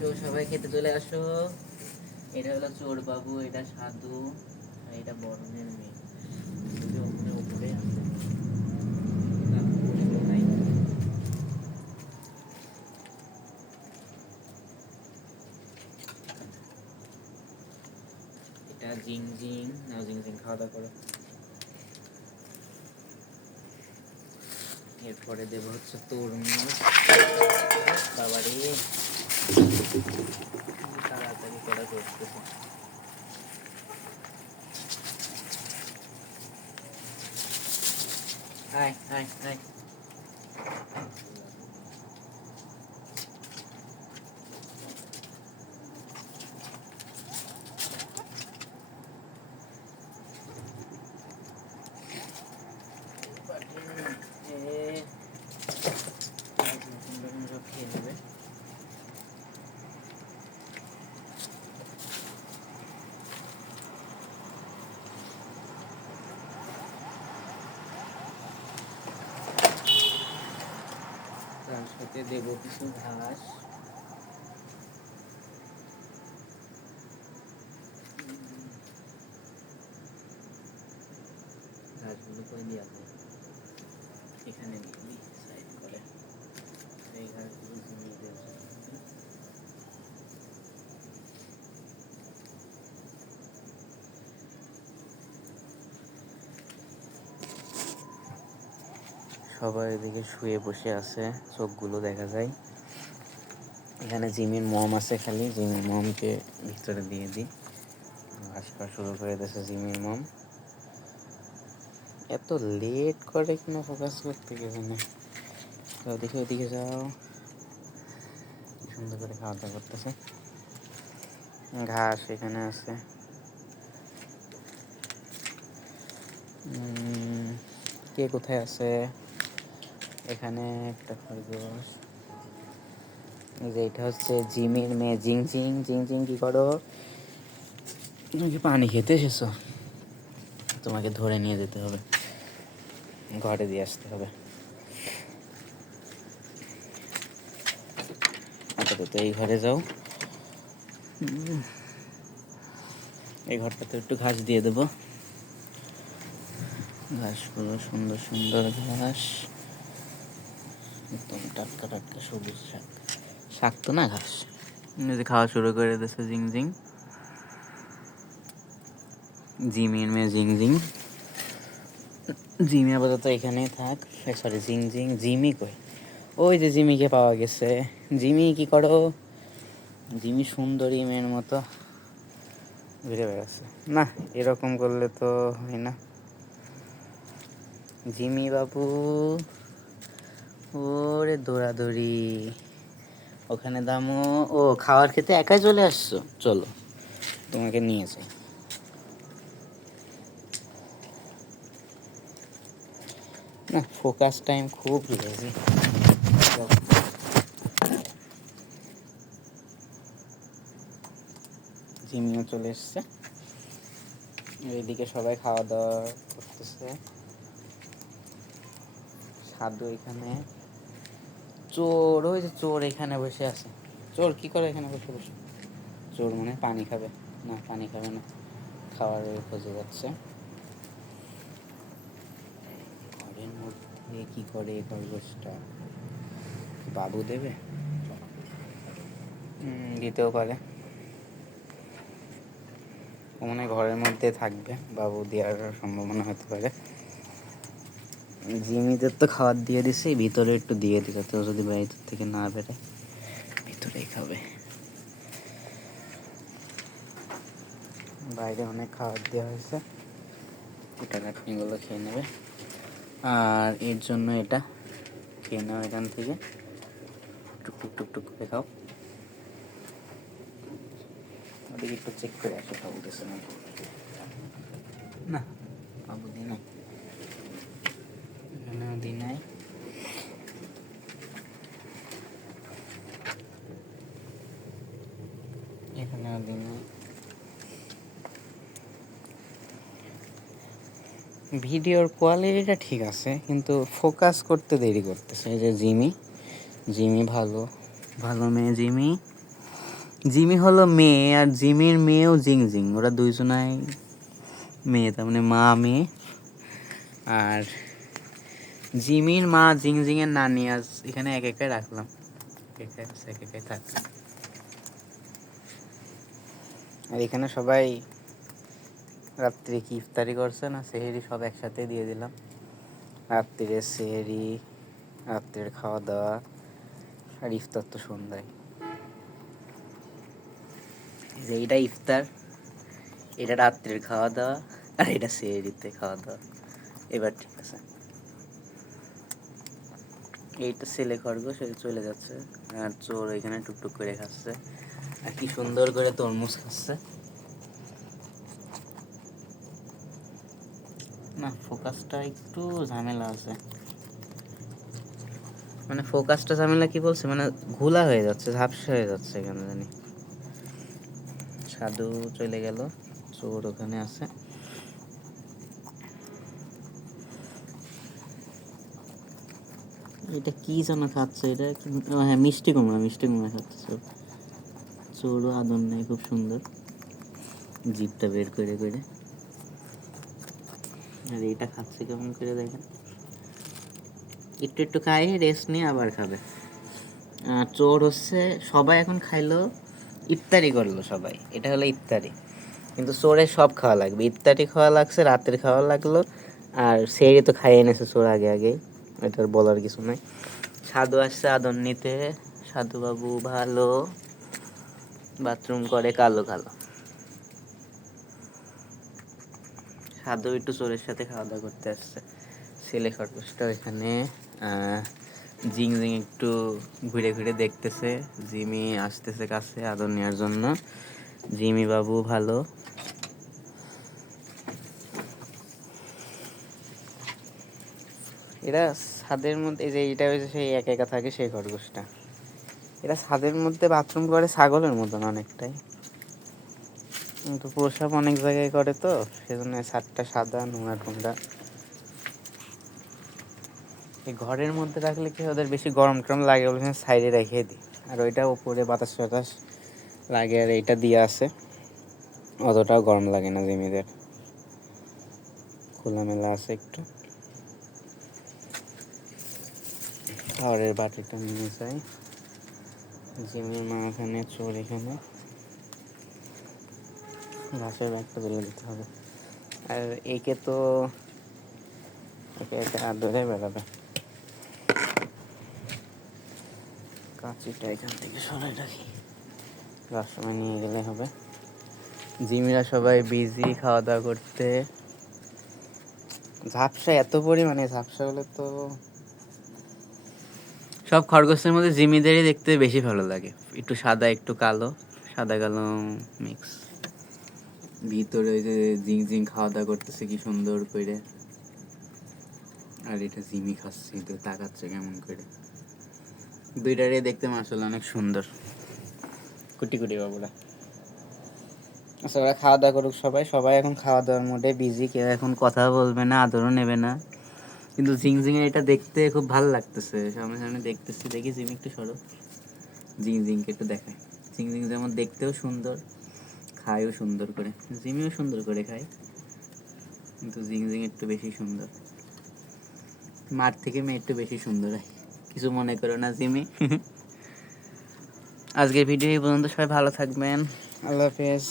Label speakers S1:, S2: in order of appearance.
S1: সবাই খেতে চলে আসো। এটা হলো চোর বাবু এটা সাধু এটা বরণের মেয়ে। না, জিং জিং নাও জিং জিং খাওয়া দাওয়া করো। এরপরে দেবো হচ্ছে তরমুজ। বাবারে। তাড়াতাড়ি করা করতেছে আয় আয় আয় সাথে দেব কিছু ঘাস ঘাসগুলো করে দিয়ে এখানে দিবি সাইড করে এই ঘাসগুলো জমিয়ে দেবো সবাই এদিকে শুয়ে বসে আছে, চোখগুলো দেখা যায়। এখানে জিমির মম আছে খালি, জিমির মমকে ভিতরে দিয়ে দিই। ঘাস খাওয়া শুরু করে দিয়েছে জিমির মম। এত লেট করে কেন ফোকাস করতে গেছে না? ওদিকে ওদিকে যাও। সুন্দর করে খাওয়া দাওয়া করতেছে। ঘাস এখানে আছে। কে কোথায় আছে? এখানে একটা খরগোশ। যে এটা হচ্ছে জিমির মেয়ে জিং জিং জিং জিং কি করো? তুমি কি পানি খেতে এসেছ? তোমাকে ধরে নিয়ে যেতে হবে। ঘরে দিয়ে আসতে হবে। আপাতত এই ঘরে যাও। এই ঘরটাতে একটু ঘাস দিয়ে দেবো। ঘাসগুলো সুন্দর সুন্দর ঘাস। একদম টাটকা টাটকা সবুজ শাক। শাক তো না ঘাস? যে খাওয়া শুরু করে দিয়েছে জিং জিং। জিমির মেয়ে জিং জিং। জিমি আপাতত এখানেই থাক। সরি জিং জিং। জিমি কই? ওই যে জিমিকে পাওয়া গেছে। জিমি কি করো? জিমি সুন্দরী মেয়ের মতো। ঘুরে বেড়াচ্ছে। না এরকম করলে তো হয় না। জিমি বাবু। ওরে দৌড়াদৌড়ি। ওখানে দামো, ও খাওয়ার খেতে একাই চলে আসছো? চলো, তোমাকে নিয়ে যাই। না ফোকাস টাইম খুব লেজি জিমিও চলে এসছে। এইদিকে সবাই খাওয়া দাওয়া করতেছে। সাধু এখানে। চোর, ওই যে চোর এখানে বসে আছে। চোর, কি করে এখানে বসে বসে? চোর মনে পানি খাবে। না, পানি খাবে না। খাওয়ার খোঁজে যাচ্ছে। ঘরের মধ্যে কি করে খরগোশটা? বাবু দেবে? দিতেও পারে। মনে ঘরের মধ্যে থাকবে। বাবু দেওয়ার সম্ভাবনা হতে পারে। জিমিদের তো খাবার দিয়ে দিছে, ভিতরে একটু দিয়ে দিছে তো, যদি বাইরে থেকে না বেরোয়, ভিতরেই খাবে। বাইরে অনেক খাবার দেওয়া হয়েছে, এটা কাটনিগুলো খেয়ে নেবে। আর এর জন্য এটা খেয়ে নাও এখান থেকে। টুক টুক টুক টুক করে খাও। ওদিকে একটু চেক করে আসো খাব দিছে না না বাবু দি নাই এখানেও দি নাই এখানেও দি নাই ভিডিওর কোয়ালিটিটা ঠিক আছে, কিন্তু ফোকাস করতে দেরি করতেছে। এই যে জিমি জিমি ভালো ভালো মেয়ে জিমি। জিমি হলো মেয়ে, আর জিমির মেয়েও জিং জিং। ওরা দুইজনাই মেয়ে, তার মানে মা, মেয়ে। আর জিমির মা জিং জিং এর নানি, আজ এখানে এক একাই রাখলাম। এক একাই থাক। আর এখানে সবাই রাত্রে কি ইফতারি করছে না? সেহেরি সব একসাথে দিয়ে দিলাম। রাত্রিরে সেহেরি, রাত্রের খাওয়া দাওয়া আর ইফতার তো সন্ধ্যায়। যে এইটা ইফতার, এটা রাত্রের খাওয়া দাওয়া আর এটা সেহেরিতে খাওয়া দাওয়া এবার ঠিক আছে। এইটা ছেলে এই চলে যাচ্ছে। আর চোর এখানে টুকটুক করে খাচ্ছে। আর কি সুন্দর করে তরমুজ খাচ্ছে। না ফোকাসটা একটু ঝামেলা আছে। মানে ফোকাসটা ঝামেলা কি বলছে? মানে ঘোলা হয়ে যাচ্ছে ঝাপসা হয়ে যাচ্ছে এখানে জানি। সাধু চলে গেল চোর ওখানে আছে। এটা কি যেন খাচ্ছে? এটা হ্যাঁ মিষ্টি কুমড়া মিষ্টি কুমড়া খাচ্ছে চোর। চোরও আদর নেই খুব সুন্দর। জিভটা বের করে করে। আর এটা খাচ্ছে কেমন করে দেখেন। একটু একটু খাই রেস্ট নিয়ে আবার খাবে। চোর হচ্ছে, সবাই এখন খাইলো, ইফতারি করল সবাই। এটা হলো ইফতারি। কিন্তু চোরের সব খাওয়া লাগবে। ইফতারি খাওয়া লাগছে, রাতের খাওয়া লাগল, আর সেই তো খাইয়ে এনেছে চোর আগে আগে এটার বলার কিছু নাই। সাধু আসছে আদর নিতে। সাধু বাবু ভালো। বাথরুম করে কালো কালো। সাধু একটু চোরের সাথে খাওয়া দাওয়া করতে আসছে। ছেলে খরগোশটা আহ, জিং জিং একটু ঘুরে ঘুরে দেখতেছে। জিমি আসতেছে কাছে আদর নেওয়ার জন্য। জিমি বাবু ভালো। এরা ছাদের মধ্যে যে এটা হয়েছে সেই একা একা থাকে সেই খরগোশটা। এরা ছাদের মধ্যে বাথরুম করে ছাগলের মতন অনেকটাই। কিন্তু প্রসাব অনেক জায়গায় করে তো, সেজন্য ছাদটা সাদা, নোংরা টোংরা। এই ঘরের মধ্যে রাখলে কি ওদের বেশি গরম টরম লাগে বলে সাইডে রেখে দিই। আর ওইটা উপরে বাতাস টাতাস লাগে, আর এইটা দিয়ে আছে। অতটাও গরম লাগে না জিমিদের। খোলামেলা আছে একটু। খাবারের বাটিটা নিয়ে যাই। জিমির মা ওখানে চোর এখানে। ঘাসের ব্যাগটা তুলে দিতে হবে। আর একে তো একে হাত ধরে বেড়াবে। কাঁচিটা এখান থেকে সরাই রাখি। যাওয়ার সময় নিয়ে গেলে হবে। জিমিরা সবাই বিজি খাওয়া দাওয়া করতে। ঝাপসা, এত পরিমাণে ঝাপসা হলে তো সব খরগোশের মধ্যে জিমিদেরই দেখতে বেশি ভালো লাগে। একটু সাদা, একটু কালো। সাদা, কালো মিক্স ভিতরে ওই যে জিং জিং খাওয়া দাওয়া করতেছে, কি সুন্দর করে আর এটা জিমি খাচ্ছে, তো তাকাচ্ছে কেমন করে দুইটারে দেখতে মাসাল অনেক সুন্দর। কুটি কুটি বাবুরা। আচ্ছা ওরা খাওয়া দাওয়া করুক সবাই। সবাই এখন খাওয়া দাওয়ার মোডে বিজি কেউ এখন কথা বলবে না, আদরও নেবে না। কিন্তু জিং জিং এটা দেখতে খুব ভালো লাগতেছে। সামনে সামনে দেখতেছি, দেখি জিমি একটু সরো। জিং জিংকে একটু দেখায় জিং জিং যেমন দেখতেও সুন্দর। খায়ও সুন্দর করে। জিমিও সুন্দর করে খায়। কিন্তু জিং জিং একটু বেশি সুন্দর। মার থেকে মেয়ে একটু বেশি সুন্দর হয়। কিছু মনে করো না জিমি? আজকের ভিডিও এই পর্যন্ত। সবাই ভালো থাকবেন। আল্লাহ হাফেজ।